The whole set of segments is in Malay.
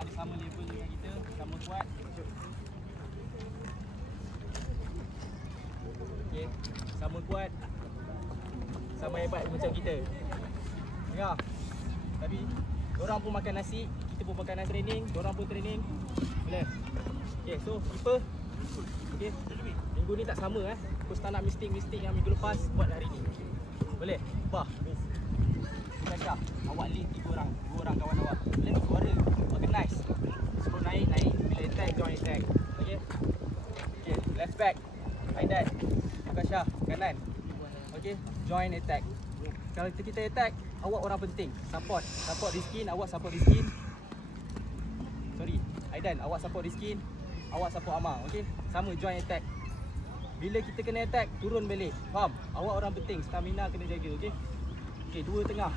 awak dia sama level dengan kita, sama kuat. Okey, sama kuat. Sama hebat macam kita. Dengar. Tapi orang pun makan nasi, kita pun makanan training, orang pun training. Boleh. Okey, so keeper. Okey. Minggu ni tak sama Coach tak nak mistik yang minggu lepas buat hari ni. Boleh? Bah. Syah, awak lead 3 orang, 2 orang kawan awak. Boleh suara, organize. Scroll naik, bila attack, join attack. Okey. Okey, left back. Aidan. Syah, kanan. Okey, join attack. Kalau kita attack, awak orang penting. Support Rizkin, awak support Rizkin. Sorry, Aidan, awak support Rizkin. Awak support Amar, okey? Sama join attack. Bila kita kena attack, turun balik. Faham? Awak orang penting, stamina kena jaga, okey? Okey, 2 tengah.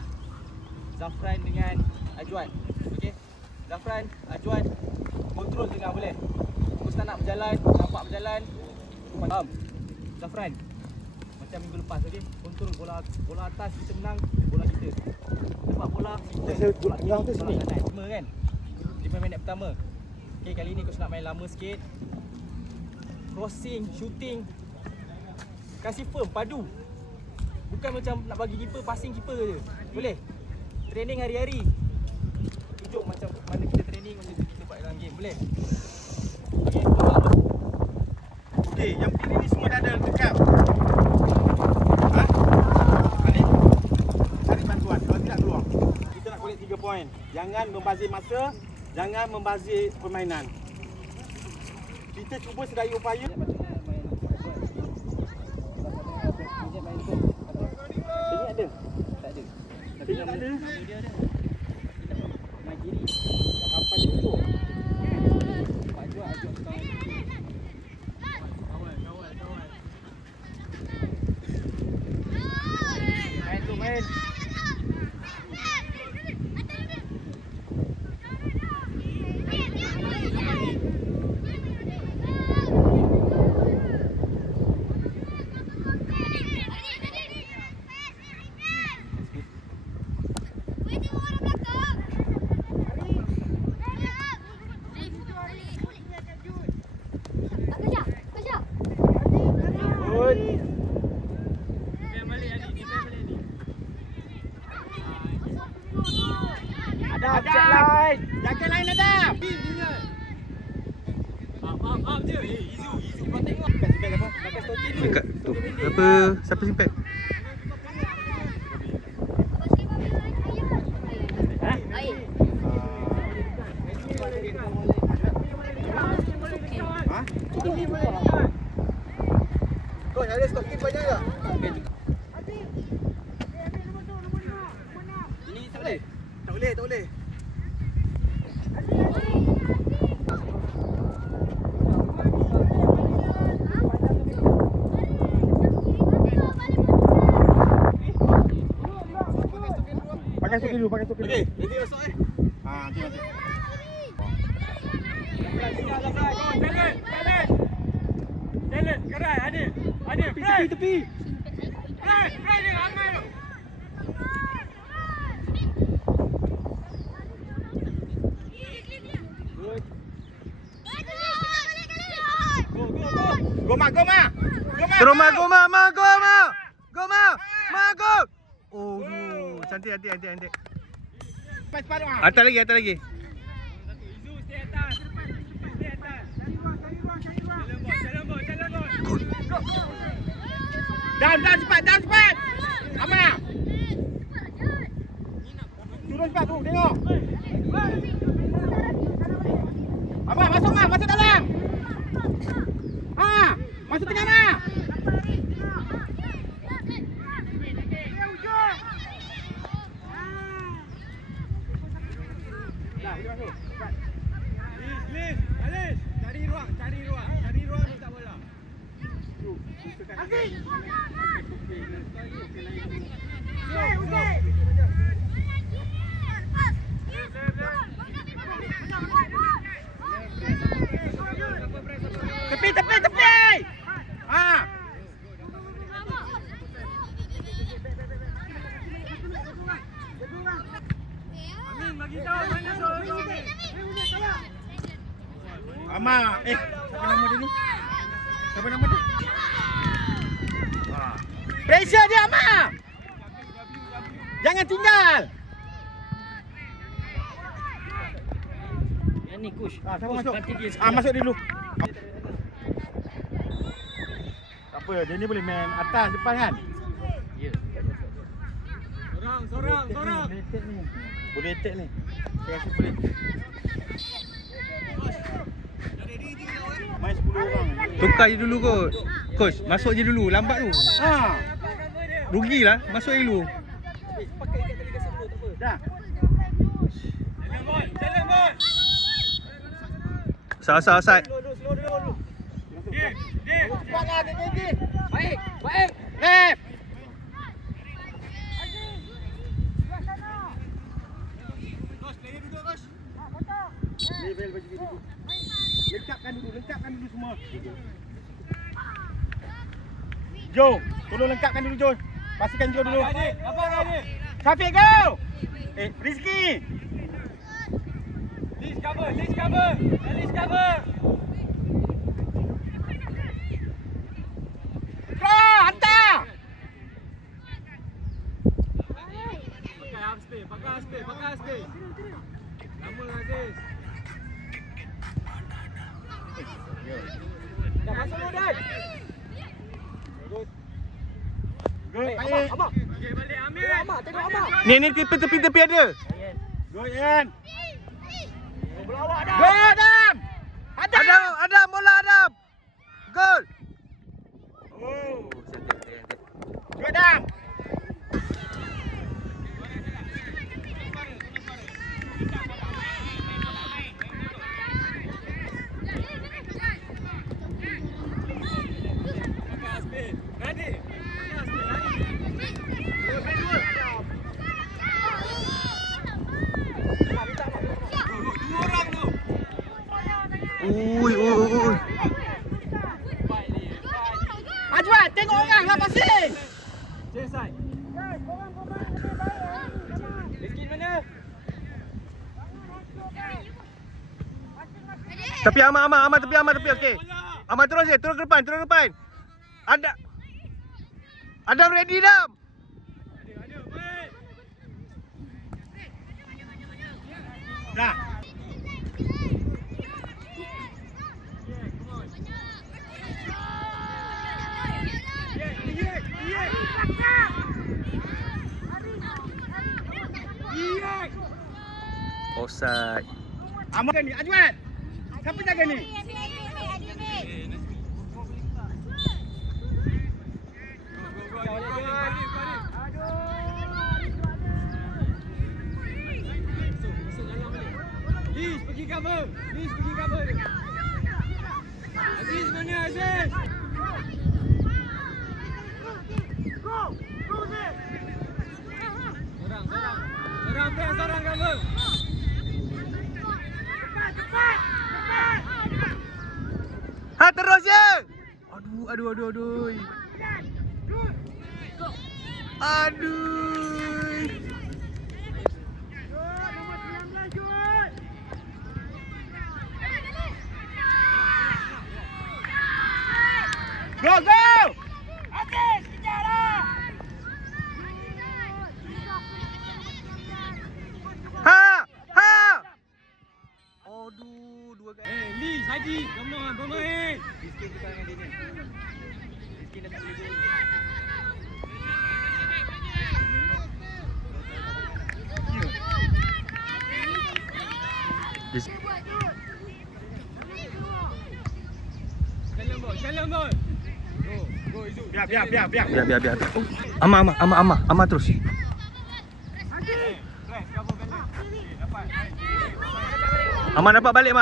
Zafran dengan Ajwan. Okey. Zafran, Ajwan, kontrol tengah boleh. Terus tak nak berjalan, nampak berjalan. Faham? Zafran. Macam minggu lepas, okey. Kontrol bola atas kita menang, bola kita. Dapat bola, kita bola tengah tu sini. 5 kan? 5 minit pertama. Okey, kali ni coach nak main lama sikit. Crossing, shooting. Kasih firm, padu. Bukan macam nak bagi keeper, passing keeper je. Boleh? Training hari-hari. Tunjuk macam mana kita training, macam tu kita buat dalam game. Boleh? Okey, okey, yang pilih ni semua dah ada dekat. Alif, cari bantuan. Kalau tidak keluar. Kita nak collect 3 poin. Jangan membazir masa, jangan membazir permainan. Kita cuba sedaya upaya. Ini ada? Tak ada. Tapi tak ada. Dia ada. Main kiri. Sampai tutup. Pak Jual kau. Kawal. Main tu main. Ada line. Jaga line ada. Faham je. Izu kau tengok. Pakai stokin ni. Dekat tu. Apa? Siapa simpan? Kau ada stokin banyak ke? Ini tak boleh. Tak boleh. Pakai stokin dulu. Okey, ini masuk nanti. Jalan. Kerai ada. Tepi. Kerai dia ramai tu. Goma. Oh, cantik. Atas lagi. Izu stay atas. Jalan bot. Dan cepat. Amar. Turun cepat tu, tengok. Amar, masuk dalam. Masuk tengah Amar. Dah, dia masuk. Cepat. Alis. Cari ruang minta bola. Okey. Tepi. Amin bagi tahu mana soal ni. Amar. Siapa nama dia ni? Siapa nama dia? Pressure dia, Amar. Jangan tinggal. Yang ni Kush. Siapa Kush, masuk? bantu dia Ah, sebelah. masuk dulu. Tak apa, dia ni boleh main atas depan kan? Ya. Sorang. Boleh attack ni. Saya rasa boleh. Main 10 orang. Tukar je dulu coach. Coach, masuk je dulu. Lambat tu. Ha. Rugilah. Masuk je dulu. Pakai ikat tali kasar dulu, tak apa. Dah. Outside. Slow dulu. Cepatlah, dia. Baik. Left. Level baju dia dulu. Lengkapkan dulu semua. Jo, tolong lengkapkan dulu Jo. Pastikan Jo dulu. Abang ada. Syafiq go. Rizky. List cover. Keluar, hantar. Pakai half space. Lama Aziz. Dah masuk dulu Dan. Good, Abang. baik. Balik Amir. Tengok Amar. Ni tepi ada. Good, Ian. Bola awak dah. Go, Adam. Adam, bola Adam. Gol. Oh. Go, Adam. Ui. Ajwan, tengok orang lah passing. Selesai. Rizky mana? Tapi Amar tepi okey. Amar terus ke depan. Adam ready dah. Dah. Offside. Amar ni, Ajwan. Siapa jaga ni? Liz pergi cover. Aziz mana Aziz? Sorang cover. Ha terus je. Aduh. Go! Aziz, kejarlah. Ha. Aduh, dua kali. Liz, Haji, come on, bermain. Rizky tukar dengan dia ni. Rizky dah tak boleh gol. Jalan bol. Go Izu. Biar. Biar. Oh, Amar terus. Amar dapat balik,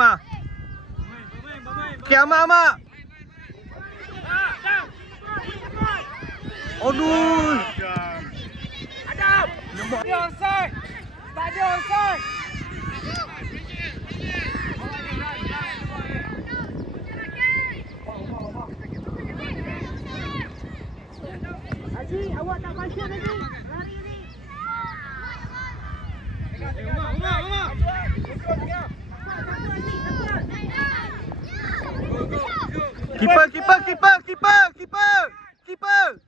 Ma. Okey, Amar. Aduh. Adam. Dia onside. Tak ada onside. Haji, awak tak baca lagi. Lari ni. Umar. Keeper.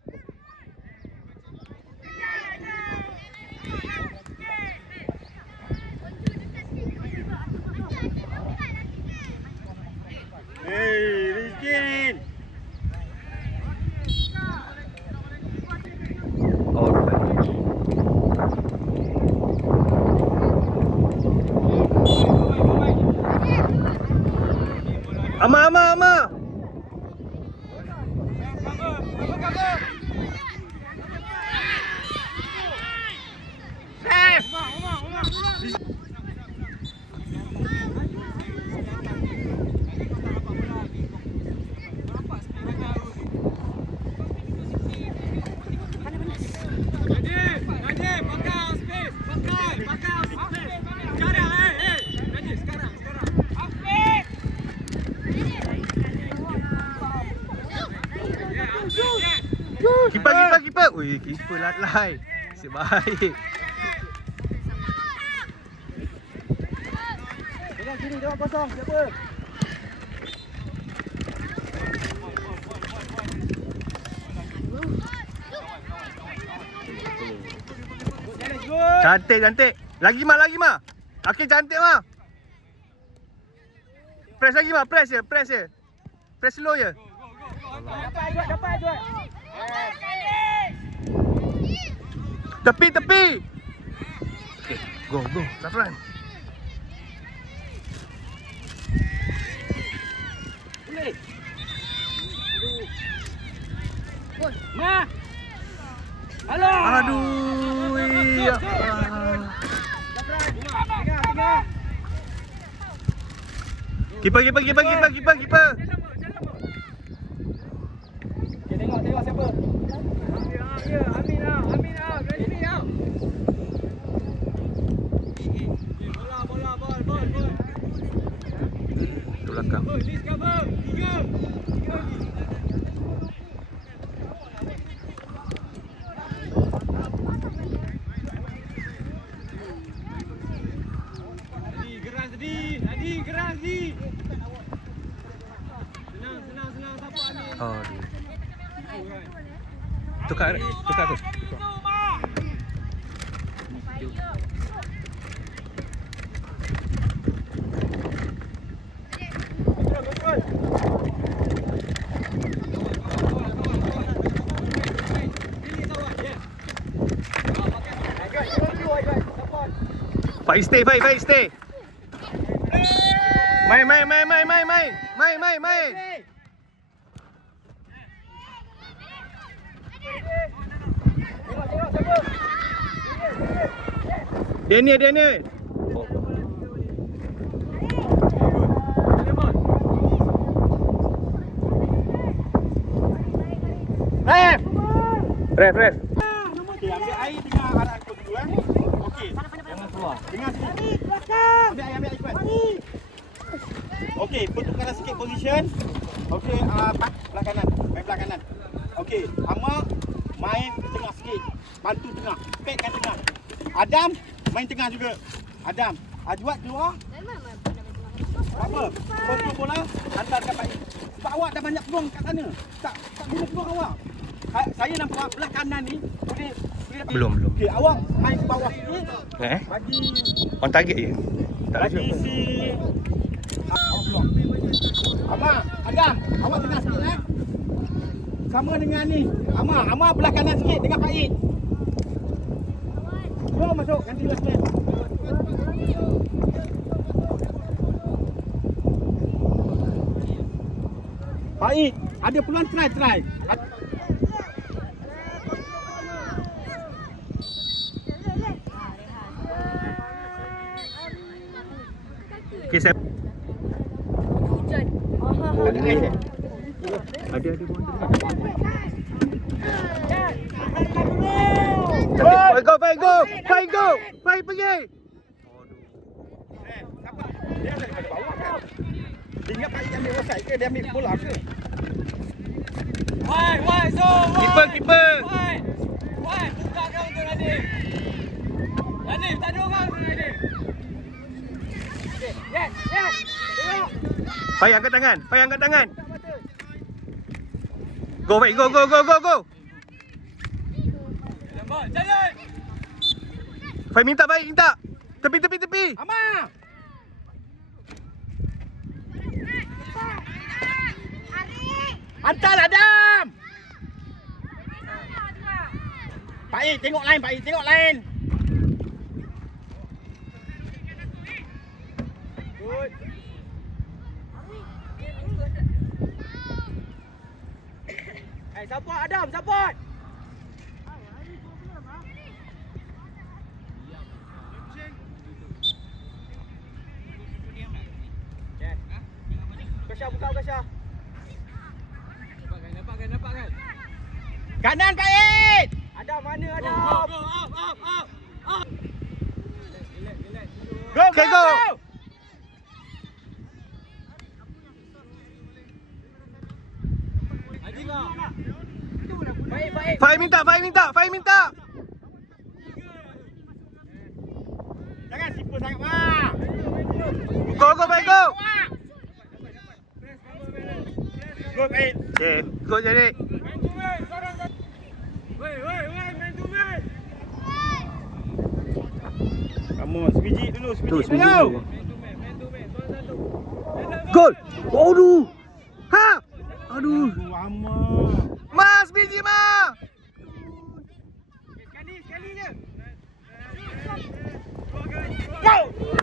Hey, Rizkin. Ama. Keeper. Ui, keeper lat-lai. Nasib baik. Tengok sini, tengok kosong. Siapa? Cantik. Lagi mah. Okey, cantik mah. Press lagi mah, press je. Press slow je. Dapat Jod. Tepi. Okey, go. Safran. Boleh. Ma. Halo. Aduh. Ya. Tengah. Keeper. Okay, tengok siapa. Amin lah. Ready now. Bola, ball. Tu belakang. Please cover. Tiga lagi. Gerak tadi. Senang. Siapa Amin? Oh. Tukar aku. Fight stay. Main. Tengok siapa. Daniel. Ref. Okey, ambil air tengah arah ikut dulu Okey. Jangan keluar. Tengah sini. Ambil air ikut. Okey, pertukaran sikit position. Okey, belah kanan. Main belah kanan. Okey, Amma main tengah sikit. Bantu tengah. Pekkan tengah. Adam main tengah juga. Adam, Ajwat keluar. Apa? Kontrol bola, hantar kat Pak. Sebab awak dah banyak peluang kat sana. Tak guna peluang awak. Saya nampak belah kanan ni boleh dapat. Belum. Okey, awak main ke bawah sikit. Bagi On target je. bagi si Amma, Adam, awak tengah sikit Sama dengan ni. Amma belah kanan sikit dengan Pak Id. Jom masuk ganti last man. Pak Id, ada peluang try. Okey, saya Hujan. ada buang tengah. Go. Fight pergi. Dia daripada bawah kan. Dia ingat Pak Id ambil offside ke dia ambil bola ke? Why, so. Keeper. Why, buka kau untuk Nadim. Tak ada orang untuk Nadim. Yes. Tengok. Payah angkat tangan. Go Faik, go. Lembut, jalan. Faik minta. Tepi. Amar. Hantar Adam. Pak Ip, tengok lain. Good. Support Adam, support. Kasha buka Kasha. Nampak kan? Kanan Pak Ip. Adam mana Adam? Up. Relax. Go. Okay, go. Haji kau. Baik. Faik minta. Jangan simple sangat, Mak. Go Faik, go. Go, Pak Ip. Okay, go jadi. Man to man. Come on, sebiji dulu. Man to man. Satu. Gol. Aduh. Ha. Aduh. Amar. Mas biji ma. Sekali je. Go.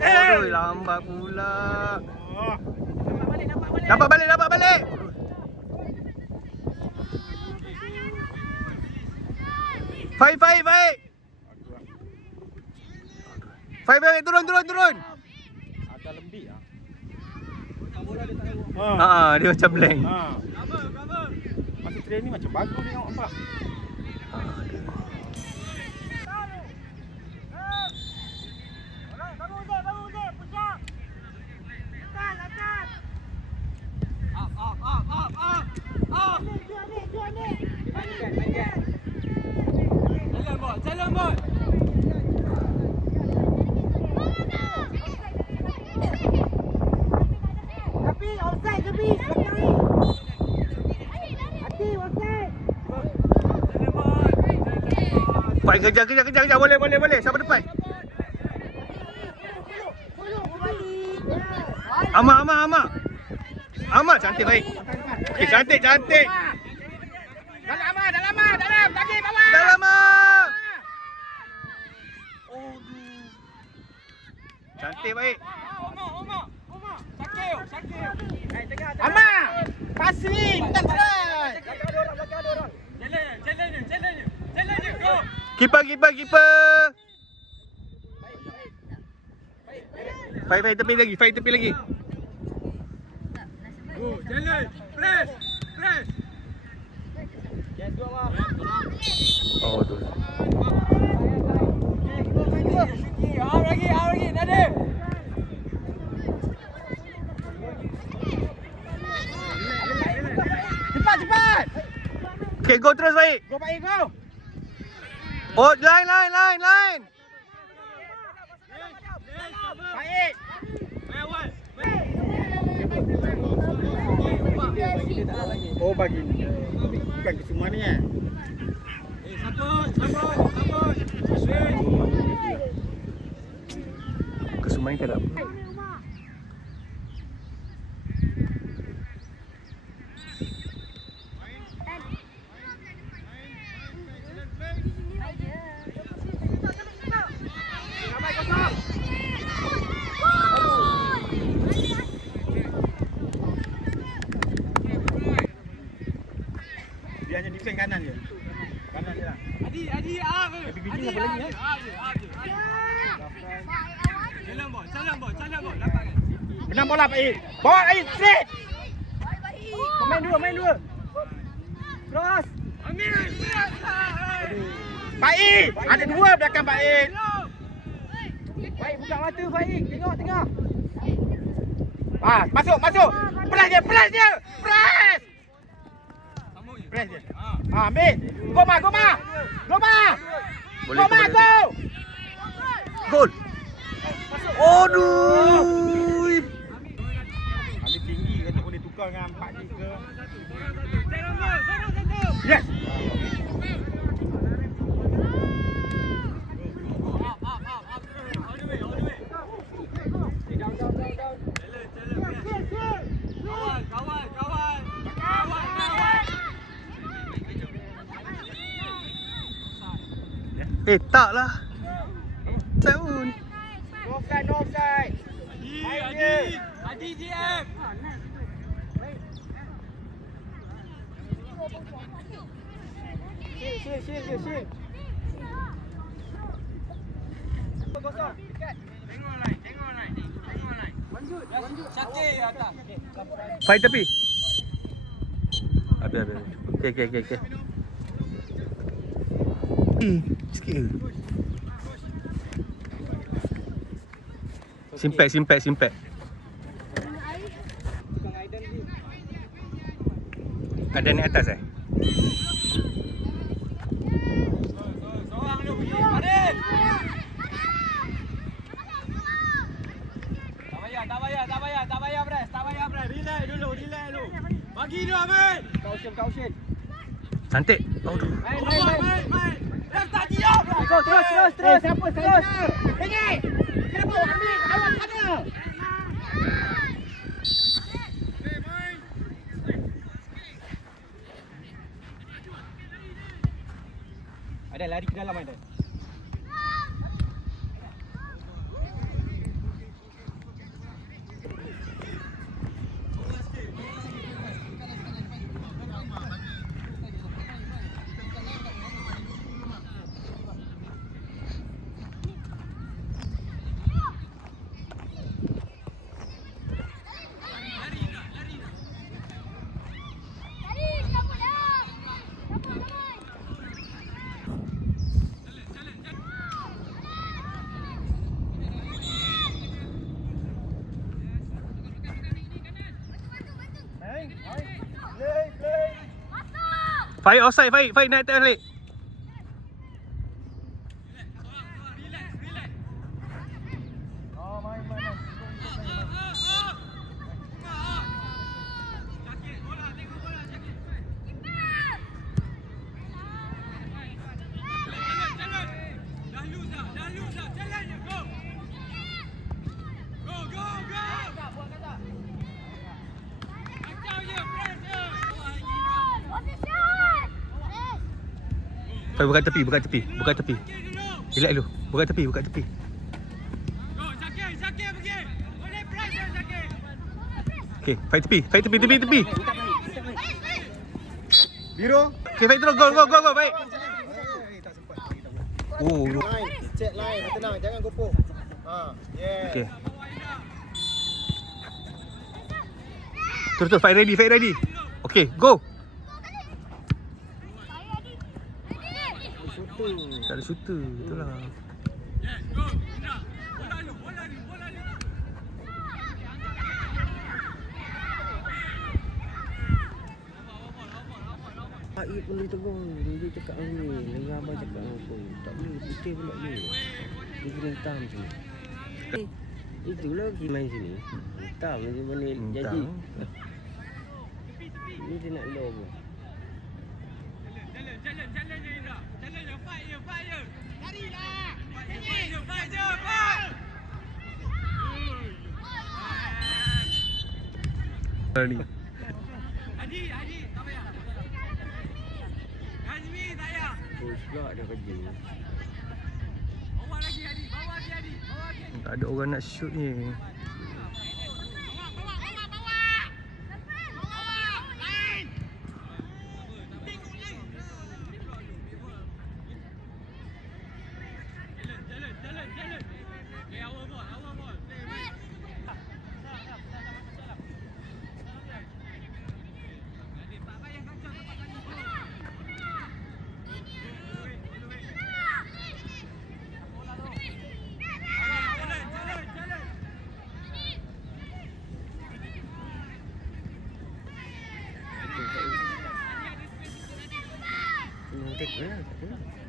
Aduh, lambat pula. Oh. Dapat balik. Faik. Faik, turun. Agak lembik ah. Dia macam blank. Masa training macam bagus tengok nampak. Jalan bot. Tapi offside ke bis? Hati offside. Faik kejar. Boleh. Siapa depan? Amar cantik Faik. Okay, cantik. Dalam. Lagi bawah. Dalam ah. Cantik Faik. Omar. Sakil. Tengah. Amar. Passing, tak try. Belakang ada orang. Jalan je. Go. Keeper. Faik tepi lagi. Go. Jalan. Press. Yes, go Omar. Oh, tu. Lagi, Nadim. Cepat. Okay, go terus Faik. Go Pak Ip, go. Oh, line. Pak Ip. Oh, bagi ni. Bukan ke semua ni Support. Kesumain tak ada. Dia hanya defend kanan je. Kanan je lah. Adi, apa? Tapi biji apa lagi Jalan bot. Dapat kan? Menang bola Pak Ip. Bawa Pak Ip straight. Main dua. Cross. Pak Ip, ada dua belakang Pak Ip. Baik, buka mata Faik. Tengok. Masuk. Press dia. Press je. Ambil. Go Ma. Boleh. Go. Gol. Aduh. Ambil tinggi kata boleh tukar dengan Pak Ip ke. Yes. Tak lah. Tahun. No offside, no offside. Adi GM. Shield. Kosong. Dekat. Tengok line. Lanjut. Syakir atas. Fight tepi. Habis. Okey. Sikit je. Simpak. Tukang Aidan ni. Ada naik atas eh? Seorang lu pergi. Adil. Tak payah, Bres. Relax dulu. Bagi dulu, Amin. Caution. Cantik. Main. Left tak diam. Terus. Siapa saya? Pergi. Kenapa ambil awak sana? Ada lari ke dalam ada. Fight offside, fight naik atas balik. Fight buka tepi. Relax dulu. Buka tepi. Okey, fight tepi. Biru. Okey, fight terus. Go, baik. Oh, Check line, tenang, jangan gopoh. okey. Terus fight ready. Okey, go. Tak ada shooter, betul lah. Air pun dia tegur. Dia cakap ni. Dengan abang cakap apa. Tak boleh. Putih pun tak boleh. Dia kena hitam tu. Itulah main sini. Hitam je mana jadi. Ni dia nak low pun. Ni. Terus pula dia kerja. Tak ada orang nak shoot ni.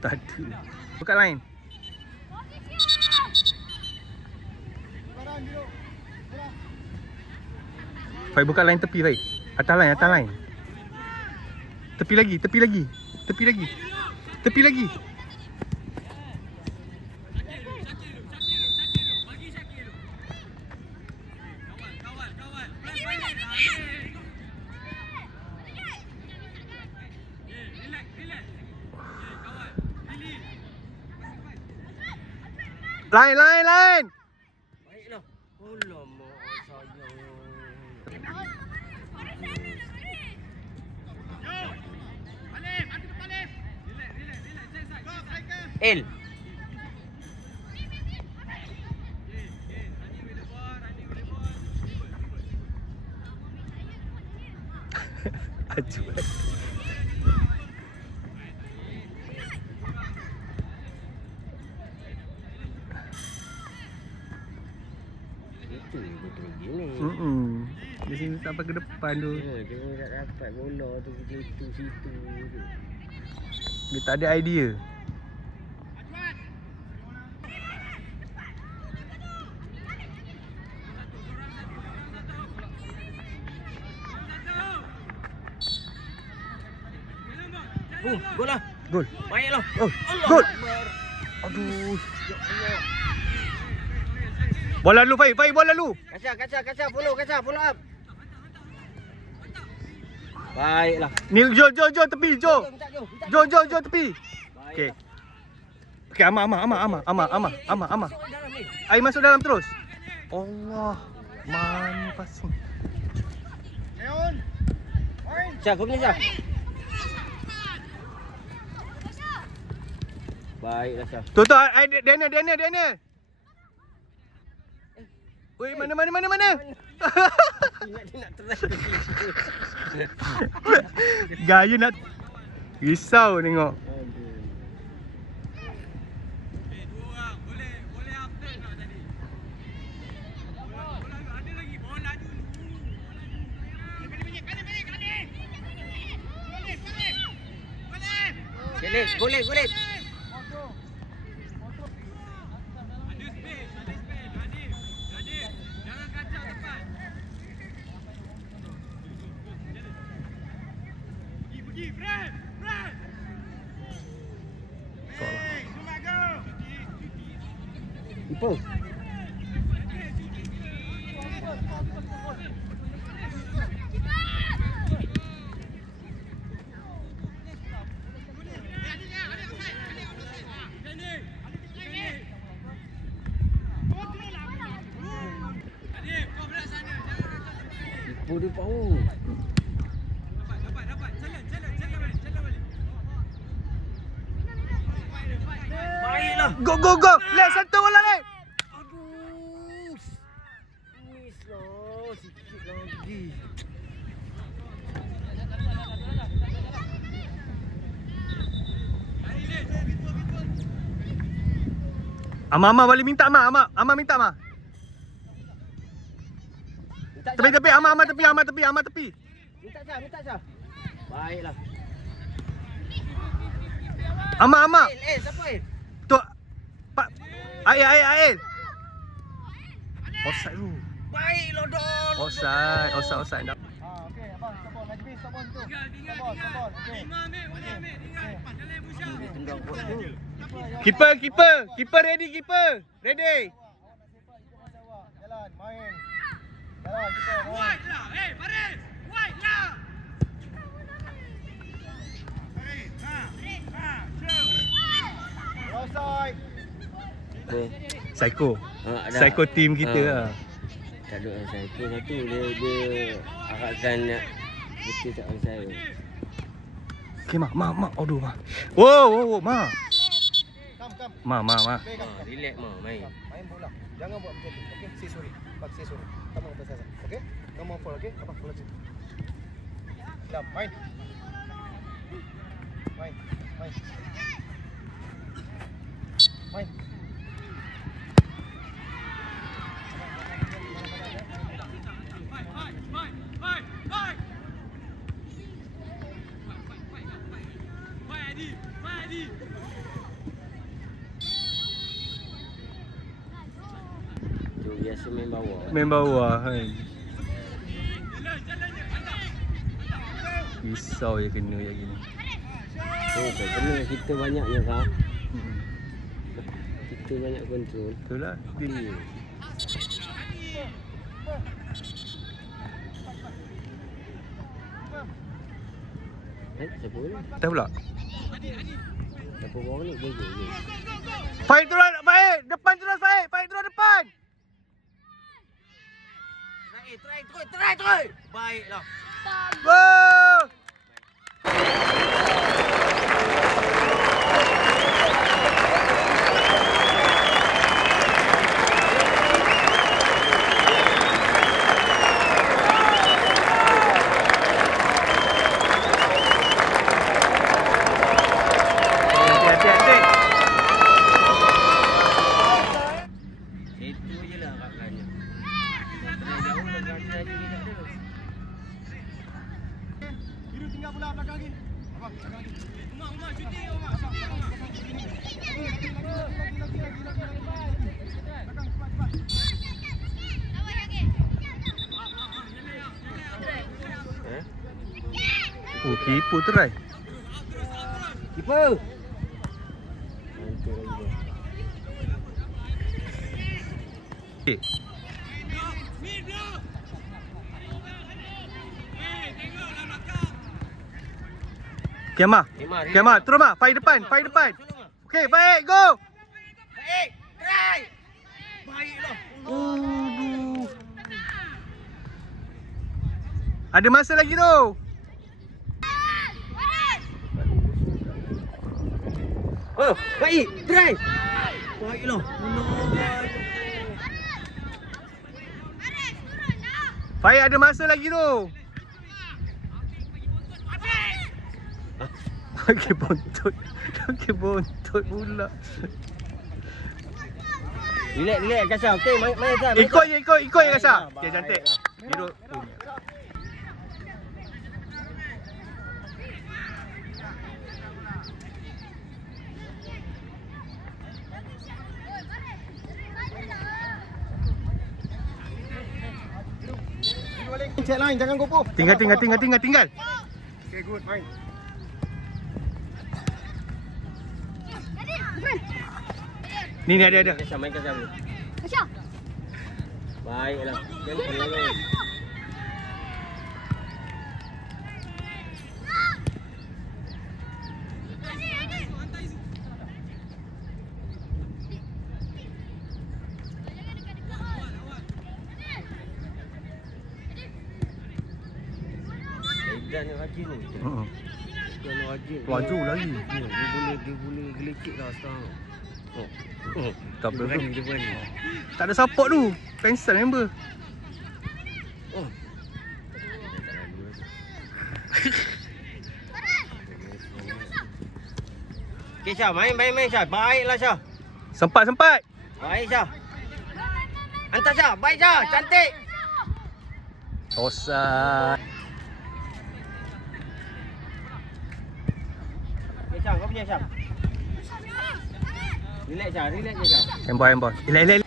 Tak ada. Buka line. Fai buka line tepi, Fai. Atas line. Tepi lagi, tepi lagi. Tepi lagi. Tepi lagi. Lain, lain, lain. Baiklah. Alamak, sayang. El. Acuh. Itu betul gini. Di sini sampai ke depan tu. Dia tak dapat bola tu situ tu. Dia tak ada idea. Gol lah. Gol. Baiklah. Oh, Allah gol. Akbar. Aduh. Ya Allah. Bola lu, Fai. Fai, bola lu. Kaca, follow up. Baiklah. Ni, Jo, tepi, Jo. Minta Jo. Jo, tepi. Okey. Okey, Amar. Air masuk dalam terus. Allah. Mana passing. Syah, kau punya Syah. Baiklah Syah. Tu, Daniel. Woi, mana? Dia nak try. Gaya nak risau tengok. Golek. Ipo. Ipo dia power. Baiklah. Go. Lek satu bola lek. Aduh. Miss lah sikit lagi. Amar boleh minta Amar. Amar minta Amar. Tepi. Amar tepi. Minta Syah. Baiklah. Amar. Siapa El? Tu. Pak. Air. Offside tu. Baiklah Don. Offside. Okey, abang, stop Najmi, stop on tu. Stop on. Okey. Dia tendang kot tu. Keeper ready. Ready. Jalan, main. Jalan kita. Wide lah. Faris. Wide lah. Offside. Psycho. Ada. Psycho team kita lah. Tak ada psycho satu dia harapkan nak betul tak saya. Okay, mak. Aduh, mak. Wow, mak. Come. Mak. Relax main. Main bola. Jangan buat macam tu. Okey, say sorry. Pak say sorry. Kamu apa saja. Okey? Kamu fall, okey? Abang bola situ. Dah, main. Tu biasa main bawah. Main bawah kan. Risau je kena yang gini. Oh, tak kena kita banyaknya kah? Hmm. Kita banyak kontrol. Betul lah. Ya. Siapa ni? Dah pula. Siapa bawah ni? Jaga je. Faik turun, Faik. Depan terus, Faik. Faik turun depan. Try. Baiklah. Go! Hati-hati. Itu je lah kakaknya. Terlalu jauh lah kakak lagi ni tak ada. Biru tinggal pula belakang lagi. Abang, belakang lagi. Umar, cuti Umar. Oh, keeper try. Keeper. Hancur lagi dia. Okay. Kiamah. Kiamah, terus mah. Faik depan. Okey, Faik, go. Try. Baiklah. Aduh. Ada masa lagi tu. Oh, baik. Try. Baiklah. Faik ada masa lagi tu. Okey, bontot. Okey, bontot pula. Relax Kasha. Okey, main Kasha. Ikut je Kasha. Okey, cantik. Duduk. Check line, jangan gopo. Tinggal. Okay, good, main. Ni ada. Kasha, main Kasha dulu. Baiklah. Jangan lagi. Dan yang rajin ni. Dan yang rajin. Laju lagi. Dia boleh gelecek lah sekarang. Tak Dia berani. berani. Tak ada support tu. Cancel member. Oh. Okay Syah, main Syah. Baiklah Syah. Sempat. Baik Syah. Hantar Syah. Baik Syah. Cantik. Offside. Okay Syah, kau punya Syah. Relax je Syah. Handball. Elak.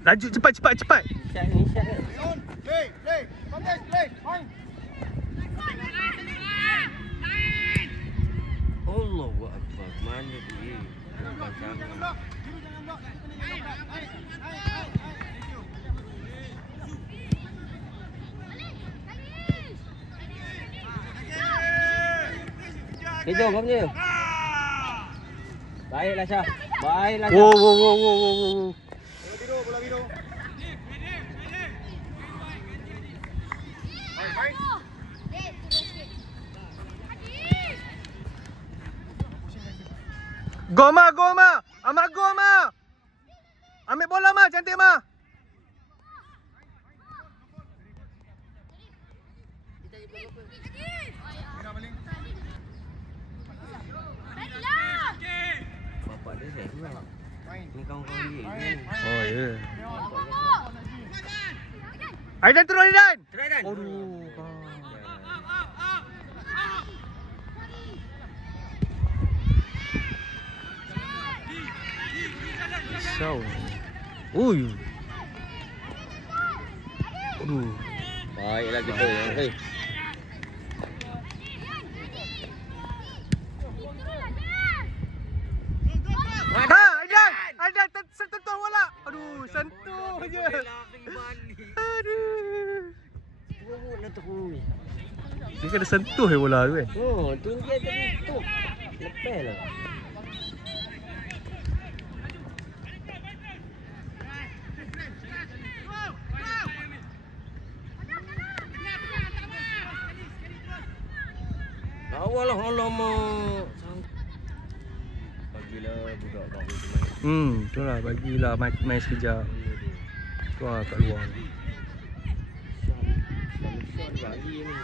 Laju cepat. Syah ni Syah ni. Play. Contest, play. Main. Allahu Akbar. Mana dia? Bukan sangat. Biru jangan block. Kejo kau punya. Baiklah Syah. Wow. Bola biru. Main. Go Ma. Amat go Ma. Ambil bola Ma, cantik Ma. Balik. Ni kawan-kawan dia kan. Oh ya. Aidan turun Aidan. Try Dan. Aduh. Risau. Ui. Aduh. Baiklah kita. Okey. Ha, Aidan. Aidan sentuh bola. Aduh, sentuh je. Aduh. Turun nak terus. Dia kena sentuh bola tu kan. Oh, tu dia tadi tu. Lepas lah. Awal lah alamak. Bagilah budak kau tu main. Itulah bagilah main sekejap. Tu lah kat luar. Syam bagi ni.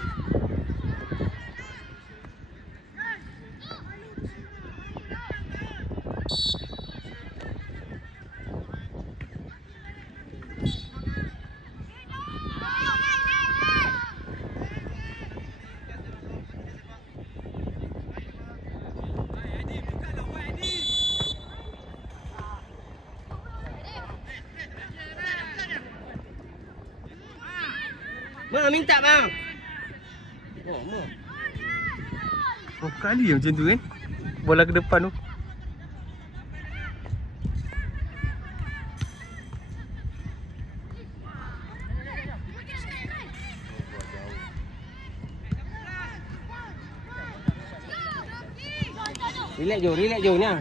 Ma minta bang. Oh, ma. Oh, kali macam tu kan. Bola ke depan tu. Relax Jo ni.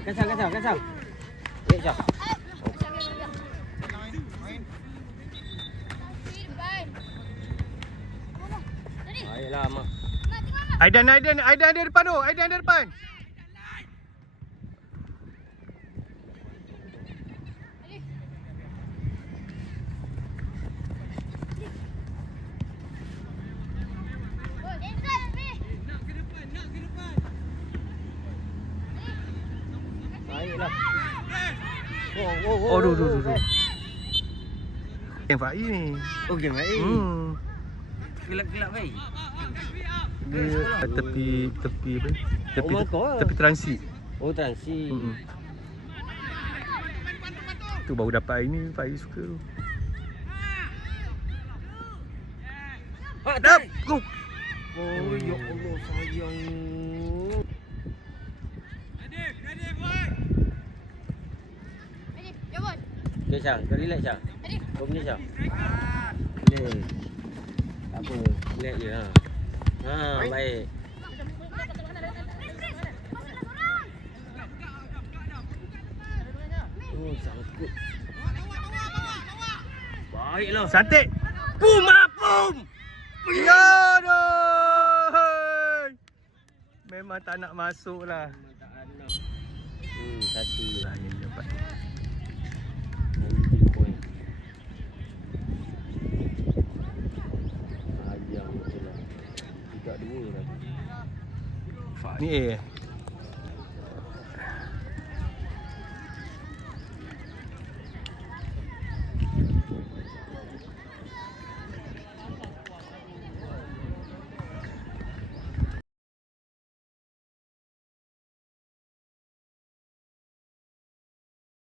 Kasar. Relax Jo. Baiklah ma. Aidan ada depan tu. Aidan ada depan. Baiklah. Oh, aduh. Yang Faiz ni. Okey baik. Gelap-gelap baik. Dia tepi apa? Tepi Oh, Mangkok. tepi transit. Oh transi. Tu baru dapat hari ni Faiz suka tu. Dap. Go. Oh ya Allah sayang. Okay Syah, kau relax Syah. Kau boleh Syah. Relax. Tak apa, relax je ha. Ha, baik. Oh, sangkut. Baiklah. Cantik. Pum. Ya aduh. Memang tak nak masuk lah. Satu Lah yang dapat. Ajang betul lah. 3-2 lah. Ni